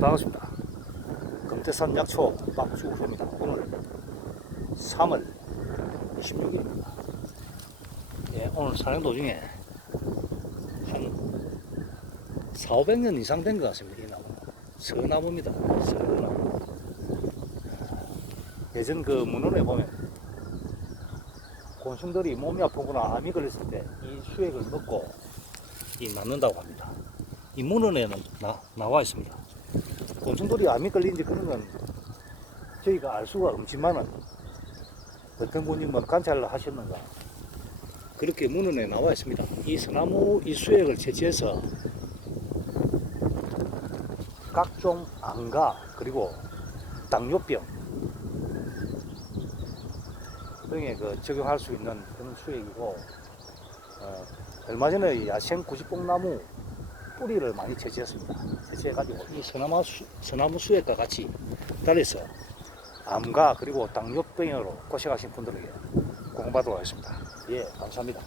반갑습니다. 금태산 약초 박주호입니다. 오늘 3월 26일입니다. 예, 오늘 산행 도중에 한 4, 500년 이상 된 것 같습니다. 이 나무. 서나무입니다. 서나무. 예전 그 문헌에 보면 곤충들이 몸이 아프거나 암이 걸렸을 때 이 수액을 먹고 이 낫는다고 합니다. 이 문헌에는 나, 나와 있습니다. 곤충들이 암이 걸린지 그런 건 저희가 알 수가 없지만은 어떤 분이 뭐 관찰을 하셨는가 그렇게 문헌에 나와 있습니다. 이 소나무 이 수액을 채취해서 각종 암과 그리고 당뇨병 등에 그 적용할 수 있는 그런 수액이고 어, 얼마 전에 야생 구십뽕나무 뿌리를 많이 채취했습니다. 채취해가지고 이 소나무, 수, 소나무 수액과 같이 달려서 암과 그리고 당뇨병으로 고생하신 분들에게 공부하도록 하겠습니다. 예, 감사합니다.